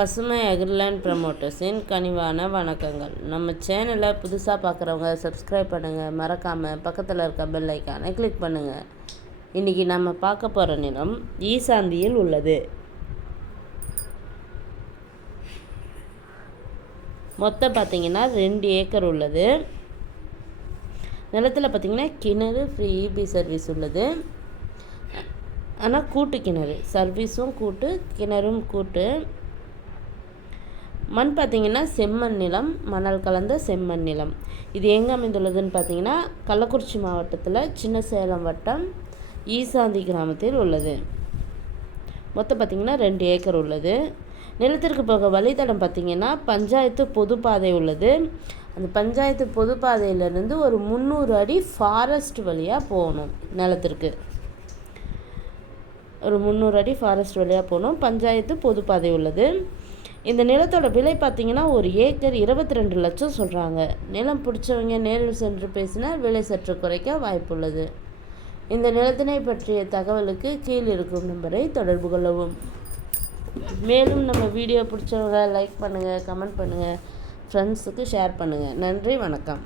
பசுமை அக்ரிலேண்ட் ப்ரமோட்டர்ஸின் கனிவான வணக்கங்கள். நம்ம சேனலை புதுசாக பார்க்குறவங்க சப்ஸ்கிரைப் பண்ணுங்கள், மறக்காமல் பக்கத்தில் இருக்க பெல் ஐக்கானை கிளிக் பண்ணுங்கள். இன்றைக்கி நம்ம பார்க்க போகிற நிலம் ஈசாந்தியில் உள்ளது. மொத்தம் பார்த்திங்கன்னா 2 ஏக்கர் உள்ளது. நிலத்தில் பார்த்திங்கன்னா கிணறு ஃப்ரீ இபி சர்வீஸ் உள்ளது. ஆனால் கூட்டு கிணறு, சர்வீஸும் கூட்டு, கிணறும் கூட்டு. மண் பார்த்திங்கன்னா செம்மண் நிலம், மணல் கலந்த செம்மண் நிலம். இது எங்கே அமைந்துள்ளதுன்னு பார்த்திங்கன்னா கள்ளக்குறிச்சி மாவட்டத்தில் சின்ன சேலம் வட்டம் ஈசாந்தி கிராமத்தில் உள்ளது. மொத்தம் பார்த்திங்கன்னா 2 ஏக்கர் உள்ளது. நிலத்திற்கு போக வழித்தடம் பார்த்திங்கன்னா பஞ்சாயத்து பொதுப்பாதை உள்ளது. அந்த பஞ்சாயத்து பொதுப்பாதையிலேருந்து ஒரு 300 அடி ஃபாரஸ்ட் வழியாக போகணும். நிலத்திற்கு ஒரு 300 அடி ஃபாரஸ்ட் வழியாக போகணும். பஞ்சாயத்து பொதுப்பாதை உள்ளது. இந்த நிலத்தோட விலை பார்த்திங்கன்னா ஒரு ஏக்கர் 22 லட்சம் சொல்கிறாங்க. நிலம் பிடிச்சவங்க நேரில் சென்று பேசினால் விலை சற்று குறைக்க வாய்ப்புள்ளது. இந்த நிலத்தினை பற்றிய தகவலுக்கு கீழ் இருக்கும் நம்பரை தொடர்பு கொள்ளவும். மேலும் நம்ம வீடியோ பிடிச்சவங்க லைக் பண்ணுங்கள், கமெண்ட் பண்ணுங்கள், ஃப்ரெண்ட்ஸுக்கு ஷேர் பண்ணுங்கள். நன்றி, வணக்கம்.